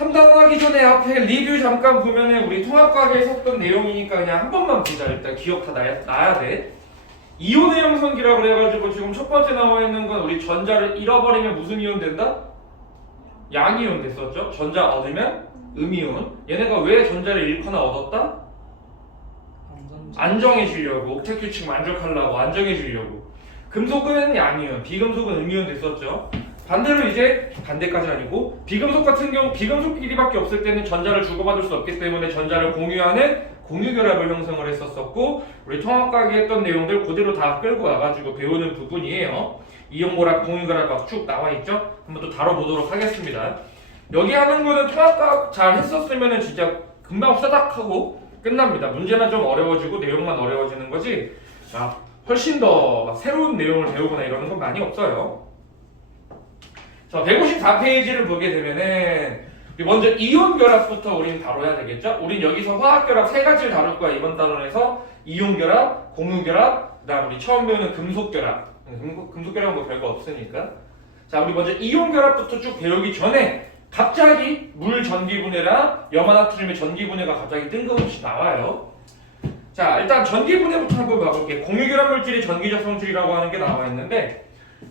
탐담하기 전에 앞에 리뷰 잠깐 보면은 우리 통합과학에 썼던 내용이니까 그냥 한 번만 보자. 일단 기억 다 나야 돼. 이온의 형성기라고 그래가지고 지금 첫 번째 나와 있는 건 우리 전자를 잃어버리면 무슨 이온 된다? 양이온 됐었죠? 전자 얻으면 음이온. 얘네가 왜 전자를 잃거나 얻었다? 안정해지려고. 옥텟 규칙 만족하려고 안정해지려고. 금속은 양이온, 비금속은 음이온 됐었죠? 반대로 이제 반대까지는 아니고 비금속 같은 경우 비금속끼리밖에 없을 때는 전자를 주고받을 수 없기 때문에 전자를 공유하는 공유결합을 형성을 했었었고 우리 통합과학에 했던 내용들 그대로 다 끌고 와가지고 배우는 부분이에요. 이온결합, 공유결합 막 쭉 나와있죠? 한번 또 다뤄보도록 하겠습니다. 여기 하는 거는 통합과학 잘 했었으면 진짜 금방 후다닥 하고 끝납니다. 문제만 좀 어려워지고 내용만 어려워지는 거지 훨씬 더 새로운 내용을 배우거나 이러는 건 많이 없어요. 자, 154페이지를 보게 되면은 먼저 이온 결합부터 우리는 다뤄야 되겠죠? 우린 여기서 화학 결합 세 가지를 다룰 거야. 이번 단원에서 이온 결합, 공유 결합, 그다음 우리 처음 배우는 금속 결합. 금속 결합은 뭐 별거 없으니까. 자, 우리 먼저 이온 결합부터 쭉 배우기 전에 갑자기 물 전기분해랑 염화나트륨의 전기분해가 갑자기 뜬금없이 나와요. 자, 일단 전기분해부터 한번 봐볼게요. 공유결합 물질이 전기적 성질이라고 하는 게 나와 있는데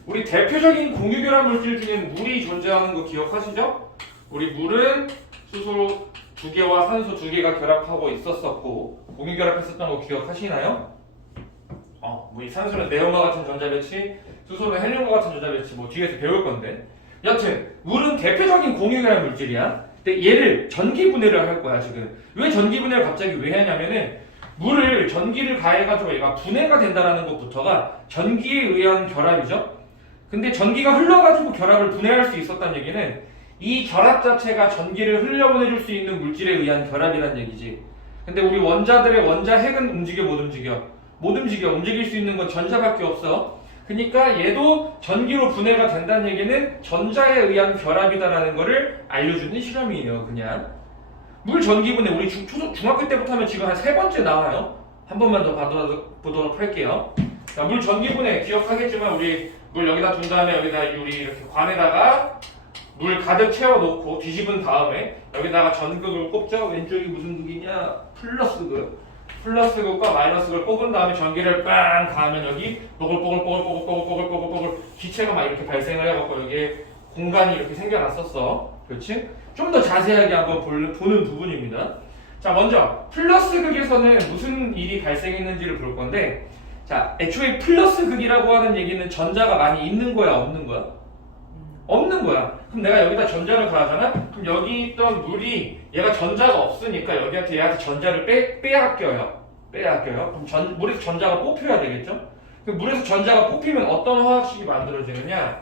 우리 대표적인 공유결합 물질 중에는 물이 존재하는 거 기억하시죠? 우리 물은 수소 2개와 산소 2개가 결합하고 있었었고 공유결합했었던 거 기억하시나요? 우리 산소는 네온과 같은 전자 배치, 수소는 헬륨과 같은 전자 배치 뭐 뒤에서 배울 건데 여튼 물은 대표적인 공유결합 물질이야. 근데 얘를 전기분해를 할 거야 지금. 왜 전기분해를 갑자기 왜 하냐면은 물을 전기를 가해가지고 얘가 분해가 된다라는 것부터가 전기에 의한 결합이죠. 근데 전기가 흘러가지고 결합을 분해할 수 있었다는 얘기는 이 결합 자체가 전기를 흘려보내줄 수 있는 물질에 의한 결합이란 얘기지. 근데 우리 원자들의 원자 핵은 움직여 못 움직여? 못 움직여. 움직일 수 있는 건 전자밖에 없어. 그러니까 얘도 전기로 분해가 된다는 얘기는 전자에 의한 결합이다라는 거를 알려주는 실험이에요. 그냥 물 전기분해 우리 중학교 때부터 하면 지금 한 3번째 나와요. 한 번만 더 보도록 할게요. 자, 물 전기분해 기억하겠지만 우리 물 여기다 둔 다음에 여기다 우리 이렇게 관에다가 물 가득 채워놓고 뒤집은 다음에 여기다가 전극을 꼽죠. 왼쪽이 무슨 극이냐? 플러스극과 마이너스극을 꼽은 다음에 전기를 빵 가하면 여기 뽀글뽀글 기체가 막 이렇게 발생을 해갖고 여기에 공간이 이렇게 생겨났었어. 그렇지? 좀 더 자세하게 한번 보는 부분입니다. 자, 먼저 플러스극에서는 무슨 일이 발생했는지를 볼 건데 자, 애초에 플러스극이라고 하는 얘기는 전자가 많이 있는 거야, 없는 거야? 없는 거야. 그럼 내가 여기다 전자를 가하잖아? 그럼 여기 있던 물이 얘가 전자가 없으니까 여기한테 얘한테 전자를 빼앗겨요. 그럼 물에서 전자가 뽑혀야 되겠죠? 그럼 물에서 전자가 뽑히면 어떤 화학식이 만들어지느냐?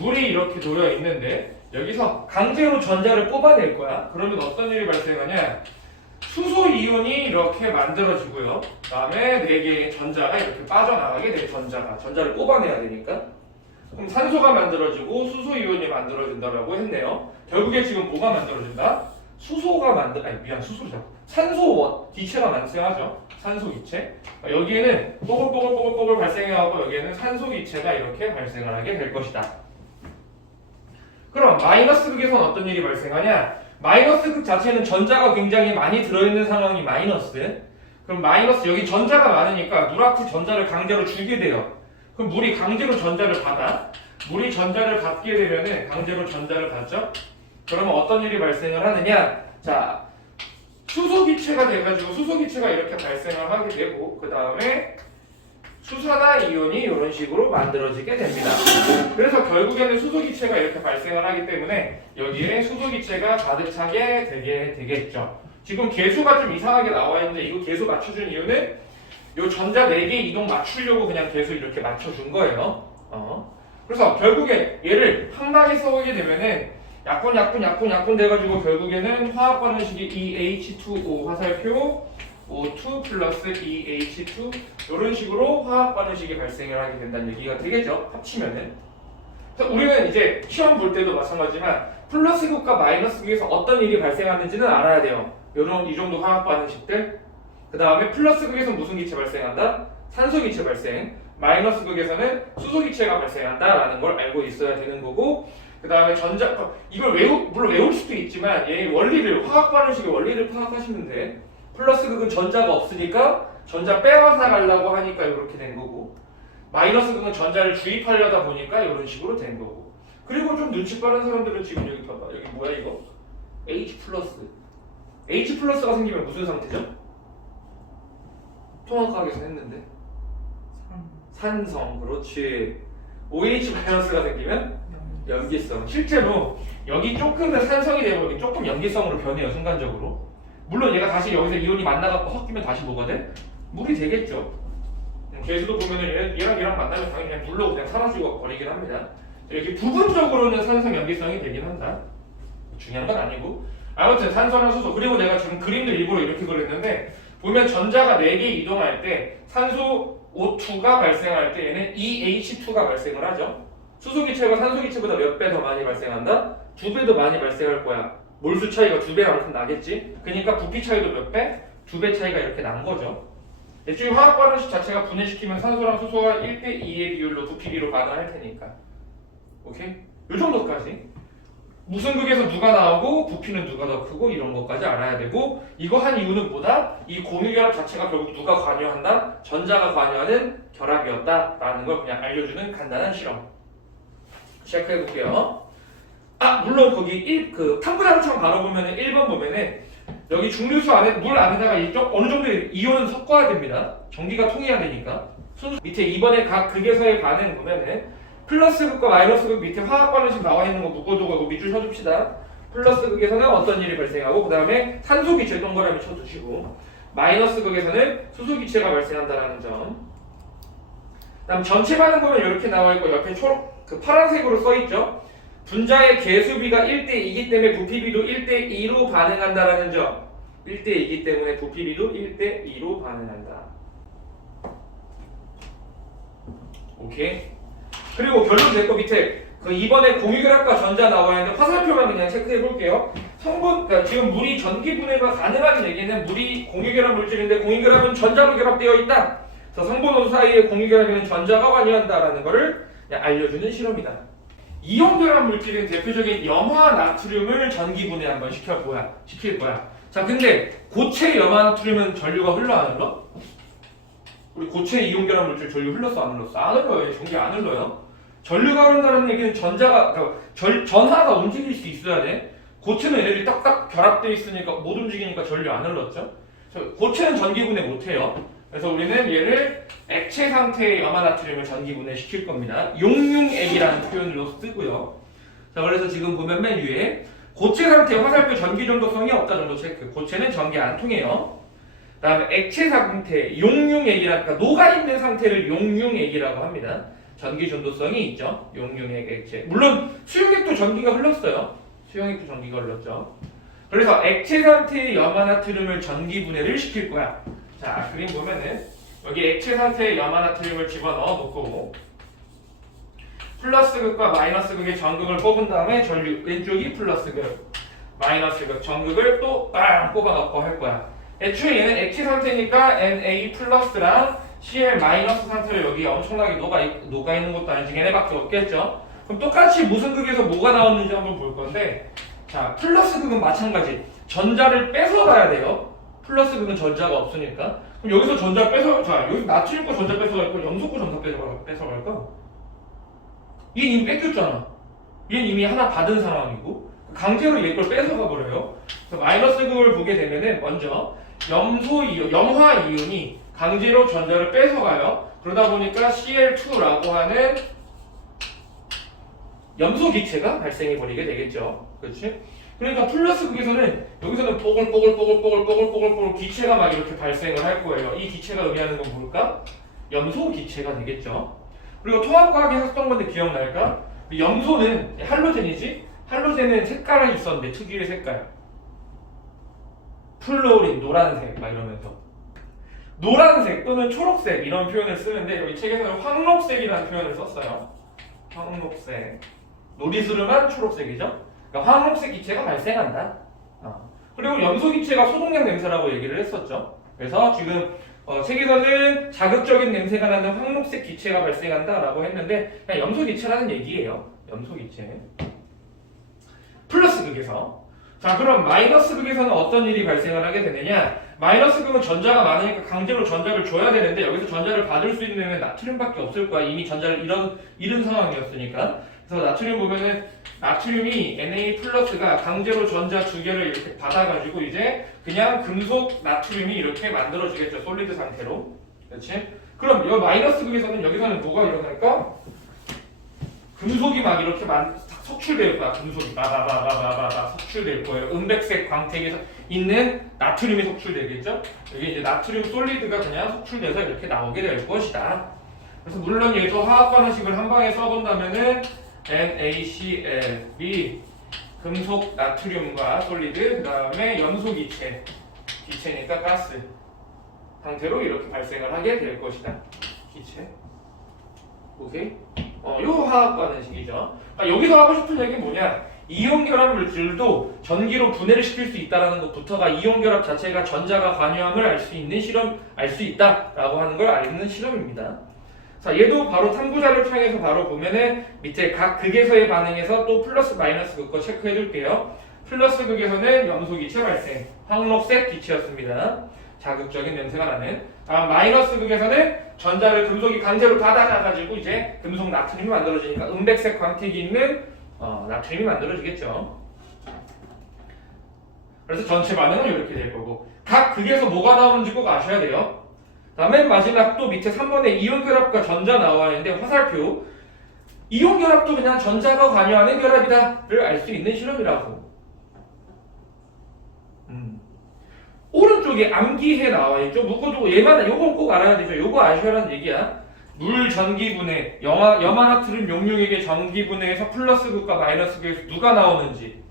물이 이렇게 놓여 있는데 여기서 강제로 전자를 뽑아낼 거야. 그러면 어떤 일이 발생하냐? 수소 이온이 이렇게 만들어지고요. 그 다음에 4개의 전자가 이렇게 빠져나가게 돼. 전자를 뽑아내야 되니까. 그럼 산소가 만들어지고 수소 이온이 만들어진다라고 했네요. 결국에 지금 뭐가 만들어진다? 산소 기체가 발생하죠. 산소 기체. 여기에는 뽀글뽀글 발생해가고 여기에는 산소 기체가 이렇게 발생을 하게 될 것이다. 그럼 마이너스 극에서는 어떤 일이 발생하냐? 마이너스 극 자체는 전자가 굉장히 많이 들어있는 상황이 마이너스. 그럼 마이너스 여기 전자가 많으니까 물한테 전자를 강제로 주게 돼요. 그럼 물이 강제로 전자를 받아. 물이 전자를 받게 되면은 강제로 전자를 받죠. 그러면 어떤 일이 발생을 하느냐? 자, 수소기체가 돼가지고 수소기체가 이렇게 발생을 하게 되고 그 다음에 수산화 이온이 이런 식으로 만들어지게 됩니다. 그래서 결국에는 수소기체가 이렇게 발생을 하기 때문에 여기에 수소기체가 가득 차게 되게 되겠죠. 지금 개수가 좀 이상하게 나와 있는데 이거 개수 맞춰준 이유는 요 전자 4개 이동 맞추려고 그냥 개수 이렇게 맞춰준 거예요. 그래서 결국에 얘를 항당에 써보게 되면은 약분 돼가지고 결국에는 화학 반응식이 EH2O 화살표 O2 플러스 EH2 이런 식으로 화학 반응식이 발생을 하게 된다는 얘기가 되겠죠. 합치면은. 그래서 우리는 이제 시험 볼 때도 마찬가지지만 플러스극과 마이너스극에서 어떤 일이 발생하는지는 알아야 돼요. 이 정도 화학 반응식들. 그 다음에 플러스극에서 무슨 기체 발생한다? 산소 기체 발생. 마이너스극에서는 수소 기체가 발생한다라는 걸 알고 있어야 되는 거고. 그 다음에 이걸 물론 외울 수도 있지만 얘 원리를 화학 반응식의 원리를 파악하시면 돼. 플러스 극은 전자가 없으니까 전자 빼와서 가려고 하니까 이렇게 된 거고, 마이너스 극은 전자를 주입하려다 보니까 이런 식으로 된 거고. 그리고 좀 눈치 빠른 사람들은 지금 여기 봐봐. 여기 뭐야 이거? H 플러스. H 플러스가 생기면 무슨 상태죠? 통합과학에서 했는데 산성. 그렇지. OH 마이너스가 생기면 염기성. 실제로 여기 조금 더 산성이 되고 여기 조금 염기성으로 변해요, 순간적으로. 물론 얘가 다시 여기서 이온이 만나갖고 섞이면 다시 뭐가 돼? 물이 되겠죠. 개수도 보면은 얘랑 만나면 당연히 그냥 물로 그냥 사라지고 버리긴 합니다. 이렇게 부분적으로는 산성 염기성이 되긴 한다. 중요한 건 아니고. 아무튼 산소랑 수소. 그리고 내가 지금 그림도 일부러 이렇게 그렸는데 보면 전자가 4개 이동할 때 산소 O2가 발생할 때 얘는 EH2가 발생을 하죠. 수소 기체가 산소 기체보다 몇 배 더 많이 발생한다? 2배 더 많이 발생할 거야. 몰수 차이가 2배만큼 나겠지? 그러니까 부피 차이도 몇 배? 2배 차이가 이렇게 난 거죠. 애초에 화학 반응식 자체가 분해시키면 산소랑 수소가 1대2의 비율로 부피비로 반응할 테니까. 오케이? 요 정도까지. 무슨 극에서 누가 나오고 부피는 누가 더 크고 이런 것까지 알아야 되고, 이거 한 이유는 뭐다? 이 공유결합 자체가 결국 누가 관여한다? 전자가 관여하는 결합이었다라는 걸 그냥 알려주는 간단한 실험. 시작해 볼게요. 물론 거기 탐구장창 바로 보면은 1번 보면은 여기 중류수 안에 물 안에다가 어느 정도 이온은 섞어야 됩니다. 전기가 통해야 되니까. 밑에 2번의 각 극에서의 반응 보면은 플러스 극과 마이너스 극 밑에 화학 반응식 나와 있는 거 묶어두고 밑줄 쳐줍시다. 플러스 극에서는 어떤 일이 발생하고, 그 다음에 산소 기체 동그라미 쳐두시고, 마이너스 극에서는 수소 기체가 발생한다라는 점. 그다음 전체 반응 보면 이렇게 나와 있고 옆에 파란색으로 써 있죠. 분자의 개수비가 1대2이기 때문에 부피비도 1대2로 반응한다라는 점. 1대2이기 때문에 부피비도 1대2로 반응한다. 오케이. 그리고 결론 낼 거 밑에 이번에 공유결합과 전자 나와 있는 화살표만 그냥 체크해 볼게요. 그러니까 지금 물이 전기 분해가 가능한 얘기는 물이 공유결합 물질인데 공유결합은 전자로 결합되어 있다. 그래서 성분호 사이의 공유결합에는 전자가 관여한다라는 것을 그냥 알려주는 실험이다. 이온 결합 물질인 대표적인 염화 나트륨을 전기 분해 한번 시킬 거야. 자, 근데 고체 염화 나트륨은 전류가 흘러 안 흘러? 우리 고체 이온 결합 물질 전류 흘렀어 안 흘렀어? 안 흘러요. 전기 안 흘러요. 전류가 흐른다는 얘기는 전하가 움직일 수 있어야 돼. 고체는 얘네들이 딱딱 결합되어 있으니까 못 움직이니까 전류 안 흘렀죠. 고체는 전기 분해 못 해요. 그래서 우리는 얘를 액체 상태의 염화나트륨을 전기 분해시킬 겁니다. 용융액이라는 표현으로 쓰고요. 자, 그래서 지금 보면 맨 위에 고체 상태 화살표 전기 전도성이 없다 정도 체크. 고체는 전기 안 통해요. 다음에 액체 상태 용융액이라는, 그러니까 녹아있는 상태를 용융액이라고 합니다. 전기 전도성이 있죠. 용융액 액체. 물론 수용액도 전기가 흘렀어요. 수용액도 전기가 흘렀죠. 그래서 액체 상태의 염화나트륨을 전기 분해를 시킬 거야. 자, 그림 보면은 여기 액체 상태의 염화나트륨을 집어넣어 놓고 플러스 극과 마이너스 극의 전극을 뽑은 다음에 전류 왼쪽이 플러스 극, 마이너스 극 전극을 또 빵 뽑아갖고 할 거야. 애초에 얘는 액체 상태니까 Na 플러스랑 Cl 마이너스 상태로 여기 엄청나게 녹아있는 것도 아니지 얘네밖에 없겠죠. 그럼 똑같이 무슨 극에서 뭐가 나왔는지 한번 볼 건데, 자, 플러스 극은 마찬가지. 전자를 뺏어가야 돼요. 플러스 극은 전자가 없으니까. 그럼 여기서 전자 자, 여기 나트륨 거 전자 뺏어갈 거, 염소 거 전자 뺏어갈까? 얘는 이미 뺏겼잖아. 얘는 이미 하나 받은 상황이고 강제로 얘 걸 뺏어가 버려요. 그래서 마이너스 극을 보게 되면은 먼저 염화 이온이 강제로 전자를 뺏어가요. 그러다 보니까 Cl2라고 하는 염소 기체가 발생해 버리게 되겠죠. 그렇지? 그러니까 플러스 극에서는 여기서는 뽀글뽀글 기체가 막 이렇게 발생을 할 거예요. 이 기체가 의미하는 건 뭘까? 염소 기체가 되겠죠. 그리고 통합과학에 했던 건데 기억날까? 염소는 할로젠이지? 할로젠은 색깔이 있었는데 특유의 색깔. 플로린 노란색 막 이러면서 노란색 또는 초록색 이런 표현을 쓰는데 여기 책에서는 황록색이라는 표현을 썼어요. 황록색. 노리스름한 초록색이죠. 그러니까 황록색 기체가 발생한다. 그리고 염소 기체가 소독약 냄새라고 얘기를 했었죠. 그래서 지금 책에서는 자극적인 냄새가 나는 황록색 기체가 발생한다라고 했는데 그냥 염소 기체라는 얘기예요. 염소 기체. 극에서. 자, 그럼 마이너스 극에서는 어떤 일이 발생을 하게 되느냐? 마이너스 극은 전자가 많으니까 강제로 전자를 줘야 되는데 여기서 전자를 받을 수 있는 애는 나트륨밖에 없을 거야. 이미 전자를 잃은 상황이었으니까. 그래서 나트륨 보면은 나트륨이 Na 플러스가 강제로 전자 두 개를 이렇게 받아가지고 이제 그냥 금속 나트륨이 이렇게 만들어지겠죠. 솔리드 상태로. 그렇지? 그럼 이 마이너스 극에서는 여기서는 뭐가 일어날까? 금속이 막 이렇게 석출될 거야. 금속이 바바바바바바 석출될 거예요. 은백색 광택에서 있는 나트륨이 석출되겠죠? 여기 이제 나트륨 솔리드가 그냥 석출돼서 이렇게 나오게 될 것이다. 그래서 물론 얘도 화학 반응식을 한 방에 써본다면은 NaCl이 금속 나트륨과 솔리드, 그 다음에 염소 기체니까 가스 상태로 이렇게 발생을 하게 될 것이다. 기체. 오케이? 요 화학 반응식이죠. 여기서 하고 싶은 얘기는 뭐냐? 이온 결합 물질도 전기로 분해를 시킬 수 있다라는 것부터가 이온 결합 자체가 전자가 관여함을 알 수 있다라고 하는 걸 알는 실험입니다. 자, 얘도 바로 탐구자를 통해서 바로 보면은 밑에 각 극에서의 반응에서 또 플러스 마이너스 극거 체크해 둘게요. 플러스 극에서는 염소 기체 발생, 황록색 기체였습니다. 자극적인 냄새가 나는. 마이너스 극에서는 전자를 금속이 강제로 받아가지고 이제 금속 나트륨이 만들어지니까 은백색 광택이 있는 나트륨이 만들어지겠죠. 그래서 전체 반응은 이렇게 될 거고 각 극에서 뭐가 나오는지 꼭 아셔야 돼요. 맨 마지막 또 밑에 3번에 이온 결합과 전자 나와 있는데 화살표 이온 결합도 그냥 전자가 관여하는 결합이다를 알 수 있는 실험이라고. 오른쪽에 암기해 나와 있죠. 묶어두고 얘만 요건 꼭 알아야 되죠. 요거 아셔라는 얘기야. 물 전기분해 염화나트륨 용융액의 전기분해에서 플러스 극과 마이너스 극에서 누가 나오는지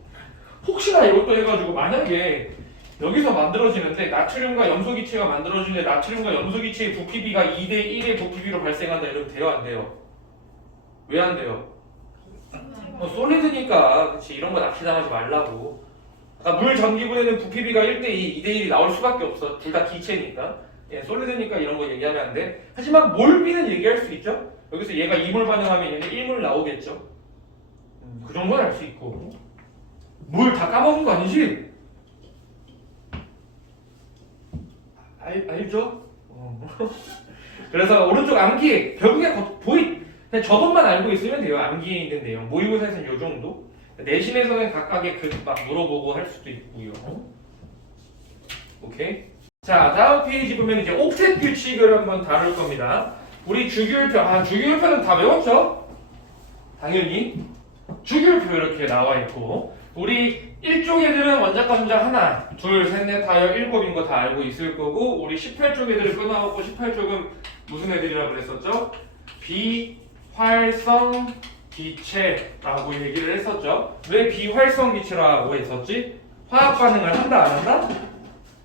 혹시나 이것도 해가지고 만약에 여기서 만들어지는데 나트륨과 염소기체가 만들어지는데 나트륨과 염소기체의 부피비가 2대1의 부피비로 발생한다 이러면 돼요 안 돼요? 왜 안 돼요? 솔리드니까 그치 이런 거 납치당하지 말라고. 물 전기분해는 부피비가 1대2, 2대1이 나올 수밖에 없어. 둘 다 기체니까. 솔리드니까 이런 거 얘기하면 안 돼. 하지만 몰비는 얘기할 수 있죠. 여기서 얘가 2몰 반응하면 얘는 1몰 나오겠죠. 그 정도는 알 수 있고. 뭘 다 까먹은 거 아니지? 알죠? 그래서 오른쪽 암기 결국에 그냥 저것만 알고 있으면 돼요. 암기에 있는 내용. 모의고사에서는 요 정도. 내신에서는 각각의 막 물어보고 할 수도 있고요. 오케이. 자, 다음 페이지 보면 이제 옥텟 규칙을 한번 다룰 겁니다. 우리 주기율표, 주기율표는 다 외웠죠? 당연히. 주기율표 이렇게 나와 있고, 우리 1쪽 애들은 원자과 전자 하나, 둘, 셋, 넷, 다여, 7인 거 다 알고 있을 거고, 우리 18쪽 애들을 끊어먹고 18쪽은 무슨 애들이라고 그랬었죠? 비활성 기체라고 얘기를 했었죠. 왜 비활성 기체라고 했었지? 화학 반응을 한다 안 한다?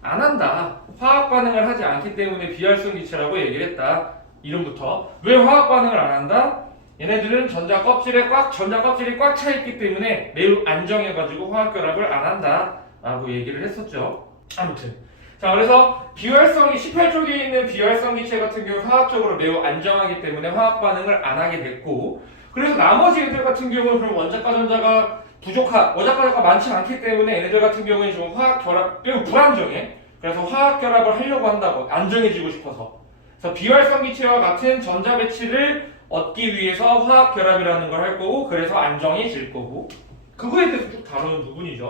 안 한다. 화학 반응을 하지 않기 때문에 비활성 기체라고 얘기를 했다. 이름부터. 왜 화학 반응을 안 한다? 얘네들은 전자 껍질이 꽉 차 있기 때문에 매우 안정해가지고 화학 결합을 안 한다라고 얘기를 했었죠. 아무튼. 자, 그래서 비활성이 18쪽에 있는 비활성 기체 같은 경우 화학적으로 매우 안정하기 때문에 화학 반응을 안 하게 됐고, 그래서 나머지 애들 같은 경우는 그럼 원자과 전자가 원자과 전자가 많지 않기 때문에 얘네들 같은 경우는 좀 화학 결합 매우 불안정해. 그래서 화학 결합을 하려고 한다고 안정해지고 싶어서. 그래서 비활성 기체와 같은 전자 배치를 얻기 위해서 화학 결합이라는 걸 할 거고, 그래서 안정해질 거고. 그거에 대해서 쭉 다루는 부분이죠.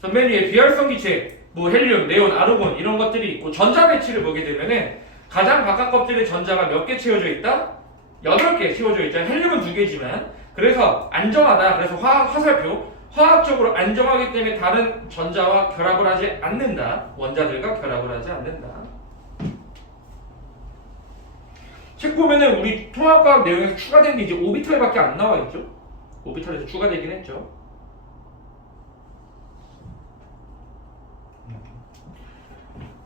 그래서 맨 위에 비활성 기체, 뭐 헬륨, 네온, 아르곤 이런 것들이 있고 전자 배치를 보게 되면은 가장 바깥 껍질에 전자가 몇 개 채워져 있다? 8개 채워져 있잖아요. 헬륨은 2개지만. 그래서 안정하다. 그래서 화살표. 화학적으로 안정하기 때문에 다른 전자와 결합을 하지 않는다. 원자들과 결합을 하지 않는다. 책 보면은 우리 통합과학 내용에서 추가된 게 이제 오비탈밖에 안 나와 있죠. 오비탈에서 추가되긴 했죠.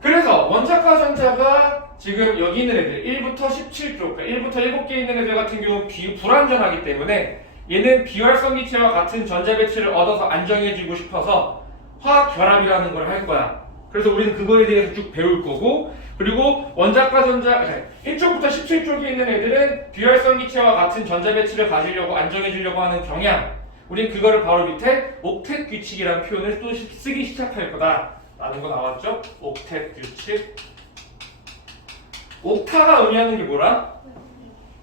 그래서 원자과 전자가 지금 여기 있는 애들 1부터 17쪽, 그러니까 1부터 7개 있는 애들 같은 경우 불안전하기 때문에 얘는 비활성 기체와 같은 전자 배치를 얻어서 안정해지고 싶어서 화학 결합이라는 걸 할 거야. 그래서 우리는 그거에 대해서 쭉 배울 거고, 그리고 원자과 전자 1쪽부터 17쪽에 있는 애들은 비활성 기체와 같은 전자 배치를 가지려고 안정해지려고 하는 경향, 우린 그거를 바로 밑에 옥텟 규칙이라는 표현을 또 쓰기 시작할 거다 라는 거 나왔죠? 옥텟 규칙. 옥타가 의미하는 게 뭐라?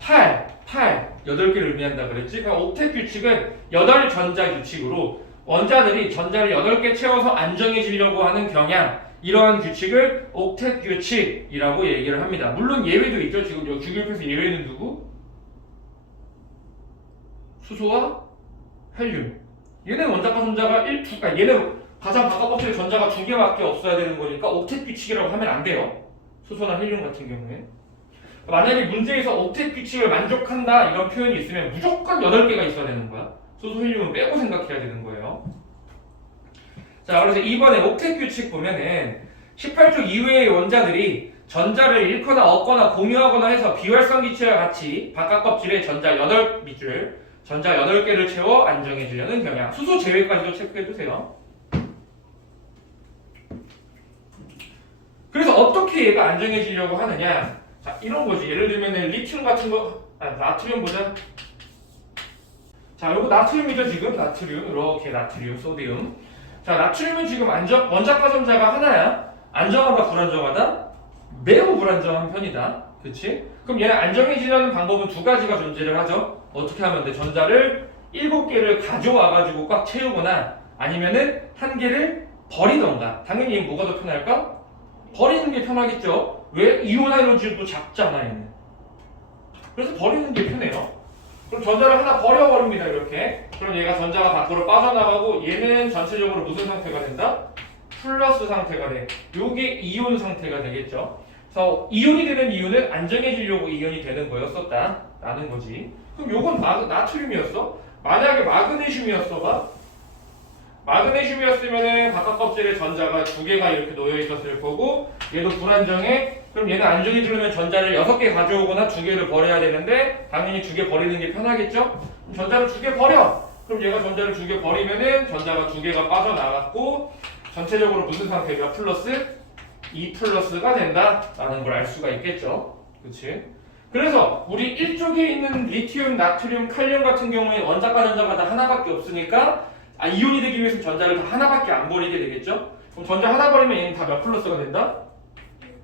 8, 8개를 의미한다 그랬지? 그러니까 옥텟 규칙은 8전자 규칙으로 원자들이 전자를 8개 채워서 안정해지려고 하는 경향, 이러한 규칙을 옥텟 규칙이라고 얘기를 합니다. 물론 예외도 있죠. 지금 여기 주기율표에서 예외는 누구? 수소와 헬륨. 얘는 원자과 전자가 1, 2, 그러니까 얘는 가장 바깥 껍질에 전자가 2개밖에 없어야 되는 거니까 옥텟 규칙이라고 하면 안 돼요. 수소나 헬륨 같은 경우에. 만약에 문제에서 옥텟 규칙을 만족한다 이런 표현이 있으면 무조건 8개가 있어야 되는 거야. 수소, 헬륨은 빼고 생각해야 되는 거예요. 자, 그래서 이번에 옥텟 규칙 보면은 18쪽 이후의 원자들이 전자를 잃거나 얻거나 공유하거나 해서 비활성 기체와 같이 바깥 껍질에 전자 8밑줄, 전자 8개를 채워 안정해지려는 경향. 수소 제외까지도 체크해주세요. 그래서 어떻게 얘가 안정해지려고 하느냐? 자, 이런 거지. 예를 들면 리튬 같은 거, 나트륨 보자. 자, 요거 나트륨이죠, 지금. 나트륨. 이렇게 나트륨, 소디움. 자, 나트륨은 지금 원자과 전자가 하나야. 안정하다, 불안정하다? 매우 불안정한 편이다. 그치? 그럼 얘는 안정해지려는 방법은 2가지가 존재를 하죠. 어떻게 하면 돼? 전자를 7개를 가져와가지고 꽉 채우거나 아니면은 1개를 버리던가. 당연히 얘는 뭐가 더 편할까? 버리는 게 편하겠죠. 왜? 이온 에너지도 작잖아, 얘는. 그래서 버리는 게 편해요. 그럼 전자를 하나 버려버립니다, 이렇게. 그럼 얘가 전자가 밖으로 빠져나가고 얘는 전체적으로 무슨 상태가 된다? 플러스 상태가 돼. 요게 이온 상태가 되겠죠. 그래서 이온이 되는 이유는 안정해지려고 이온이 되는 거였었다 라는 거지. 그럼 요건 나트륨이었어? 만약에 마그네슘이었어봐? 마그네슘이었으면은 바깥 껍질에 전자가 2개가 이렇게 놓여 있었을 거고 얘도 불안정해. 그럼 얘는 안정해지려면 전자를 6개 가져오거나 2개를 버려야 되는데 당연히 2개 버리는 게 편하겠죠? 그럼 전자를 2개 버려. 그럼 얘가 전자를 2개 버리면은 전자가 2개가 빠져나갔고 전체적으로 무슨 상태? 몇 플러스? 2 플러스가 된다라는 걸 알 수가 있겠죠. 그치? 그래서 우리 1쪽에 있는 리튬, 나트륨, 칼륨 같은 경우에 원자과 전자가 다 하나밖에 없으니까 이온이 되기 위해서는 전자를 다 하나밖에 안 버리게 되겠죠? 그럼 전자 하나 버리면 얘는 다 몇 플러스가 된다?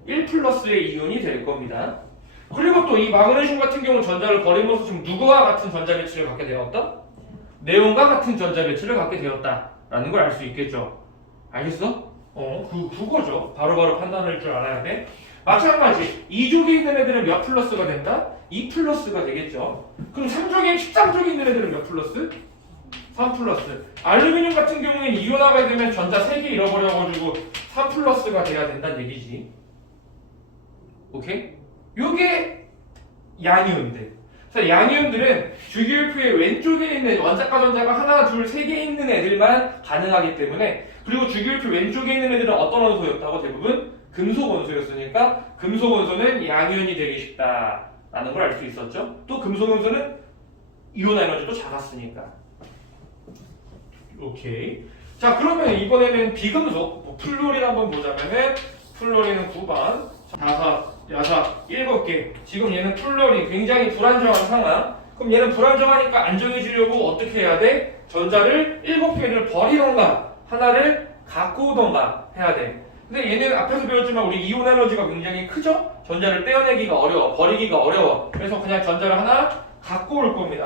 1 플러스의 이온이 될 겁니다. 그리고 또 이 마그네슘 같은 경우는 전자를 버림으로써 지금 누구와 같은 전자 배치를 갖게 되었다? 네온과 같은 전자 배치를 갖게 되었다라는 걸 알 수 있겠죠. 알겠어? 그거죠. 바로바로 판단할 줄 알아야 돼. 마찬가지 2족에 있는 애들은 몇 플러스가 된다? 2 플러스가 되겠죠. 그럼 13족에 있는 애들은 몇 플러스? 3 플러스. 알루미늄 같은 경우에 이온화가 되면 전자 3개 잃어버려가지고 3 플러스가 돼야 된다는 얘기지. 오케이? 요게 양이온들. 그래서 양이온들은 주기율표의 왼쪽에 있는 원자과 전자가 하나, 둘, 3개 있는 애들만 가능하기 때문에, 그리고 주기율표 왼쪽에 있는 애들은 어떤 원소였다고? 대부분 금속 원소였으니까 금속 원소는 양이온이 되기 쉽다라는 걸 알 수 있었죠. 또 금속 원소는 이온 에너지도 작았으니까. 오케이. 자, 그러면 이번에는 비금속, 플로린 한번 보자면은 플로린은 9번, 5, 6, 7개. 지금 얘는 플로린 굉장히 불안정한 상황. 그럼 얘는 불안정하니까 안정해지려고 어떻게 해야 돼? 전자를 7개를 버리던가 하나를 갖고 오던가 해야 돼. 근데 얘는 앞에서 배웠지만 우리 이온 에너지가 굉장히 크죠? 전자를 떼어내기가 어려워, 버리기가 어려워. 그래서 그냥 전자를 하나 갖고 올 겁니다.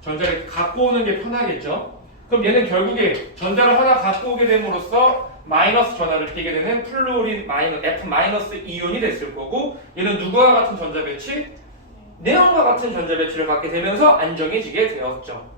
전자를 갖고 오는 게 편하겠죠? 그럼 얘는 결국에 전자를 하나 갖고 오게 됨으로써 마이너스 전하를 띠게 되는 플로린 F 마이너스 이온이 됐을 거고, 얘는 누구와 같은 전자 배치? 네온과 같은 전자 배치를 갖게 되면서 안정해지게 되었죠.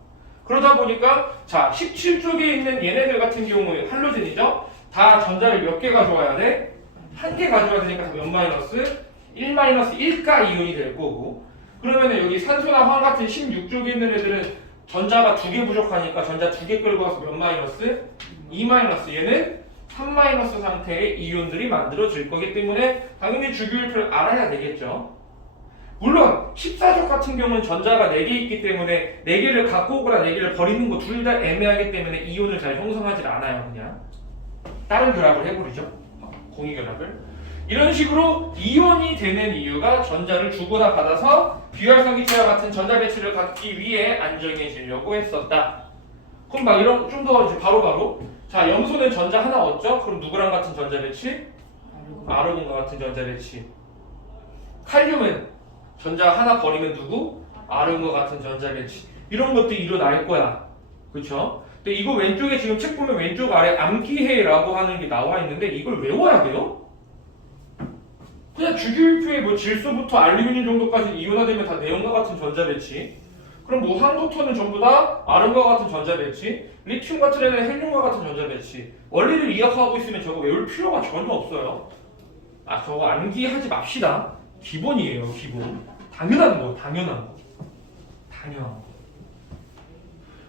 그러다 보니까 자 17쪽에 있는 얘네들 같은 경우에 할로젠이죠? 다 전자를 몇 개 가져와야 돼? 1개 가져와야 되니까 다 몇 마이너스? 1 마이너스 1가 이온이 될 거고, 그러면 여기 산소나 황 같은 16쪽에 있는 애들은 전자가 2개 부족하니까 전자 2개 끌고 와서 몇 마이너스? 2 마이너스. 얘는 3 마이너스 상태의 이온들이 만들어질 거기 때문에 당연히 주기율표를 알아야 되겠죠. 물론 14족 같은 경우는 전자가 4개 있기 때문에 4개를 갖고 오거나 4개를 버리는 거 둘 다 애매하기 때문에 이온을 잘 형성하지 않아요. 그냥 다른 결합을 해버리죠. 공유 결합을. 이런 식으로 이온이 되는 이유가 전자를 주거나 받아서 비활성기체와 같은 전자 배치를 갖기 위해 안정해지려고 했었다. 그럼 막 이런 좀 더 이제 바로바로 자, 염소는 전자 하나 얻죠? 그럼 누구랑 같은 전자 배치? 아르곤과 같은 전자 배치. 칼륨은 전자 하나 버리면 누구? 아르곤과 같은 전자 배치. 이런 것들이 일어날 거야. 그렇죠? 근데 이거 왼쪽에 지금 책 보면 왼쪽 아래 암기해라고 하는 게 나와 있는데 이걸 외워야 돼요? 그냥 주기율표에 뭐 질소부터 알루미늄 정도까지 이온화되면 다 네온과 같은 전자 배치. 그럼 뭐 한도토는 전부 다 아름과 같은 전자 배치, 리튬 같은 애는 헬륨과 같은 전자 배치. 원리를 이해하고 있으면 저거 외울 필요가 전혀 없어요. 아, 저거 암기하지 맙시다. 기본이에요, 기본. 당연한 거, 당연한 거. 당연한 거.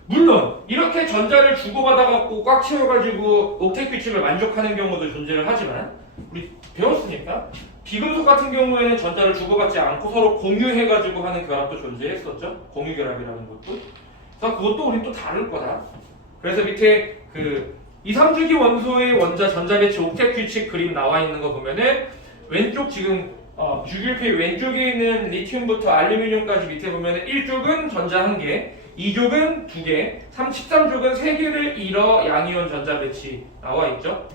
물론 이렇게 전자를 주고받아갖고 꽉 채워가지고 옥텟 규칙을 만족하는 경우도 존재를 하지만 우리 배웠으니까 비금속 같은 경우에는 전자를 주고받지 않고 서로 공유해가지고 하는 결합도 존재했었죠. 공유결합이라는 것도. 그래서 그것도 우린 또 다를 거다. 그래서 밑에 그 2, 3주기 원소의 원자 전자 배치 옥텟 규칙 그림 나와 있는 거 보면은 왼쪽 지금 주기율표의 왼쪽에 있는 리튬부터 알루미늄까지 밑에 보면은 1족은 전자 1개, 2족은 2개, 13족은 3개를 잃어 양이온 전자 배치 나와 있죠.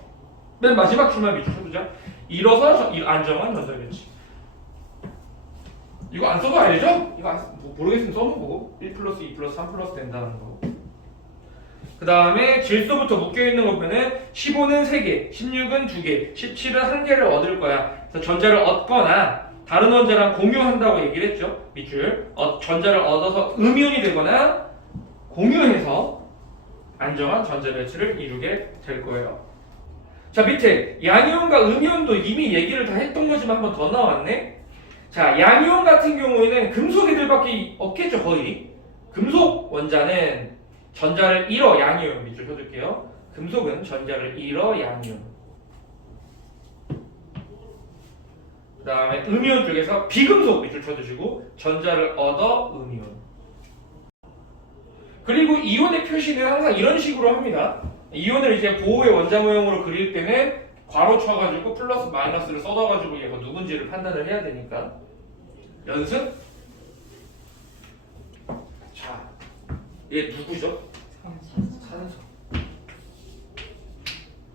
맨 마지막 줄만 밑에 쳐두자. 잃어서 안정한 전자 배치. 이거 안 써도 알죠? 이거 뭐 모르겠으면 써보고 1 플러스 2 플러스 3 플러스 된다는 거. 그 다음에 질소부터 묶여있는 거 보면은 15는 3개, 16은 2개, 17은 1개를 얻을 거야. 그래서 전자를 얻거나 다른 원자랑 공유한다고 얘기를 했죠. 밑줄. 전자를 얻어서 음이온이 되거나 공유해서 안정한 전자 배치를 이루게 될 거예요. 자, 밑에 양이온과 음이온도 이미 얘기를 다 했던 거지만 한 번 더 나왔네. 자, 양이온 같은 경우에는 금속 애들밖에 없겠죠, 거의. 금속 원자는 전자를 잃어 양이온 밑줄 쳐둘게요. 금속은 전자를 잃어 양이온. 그 다음에 음이온 쪽에서 비금속 밑줄 쳐주시고 전자를 얻어 음이온. 그리고 이온의 표시는 항상 이런 식으로 합니다. 이온을 이제 보호의 원자 모형으로 그릴 때는 괄호 쳐가지고 플러스 마이너스를 써놔가지고 얘가 누군지를 판단을 해야 되니까. 연습? 자, 얘 누구죠? 산소.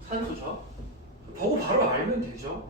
산소죠? 보고 바로 알면 되죠.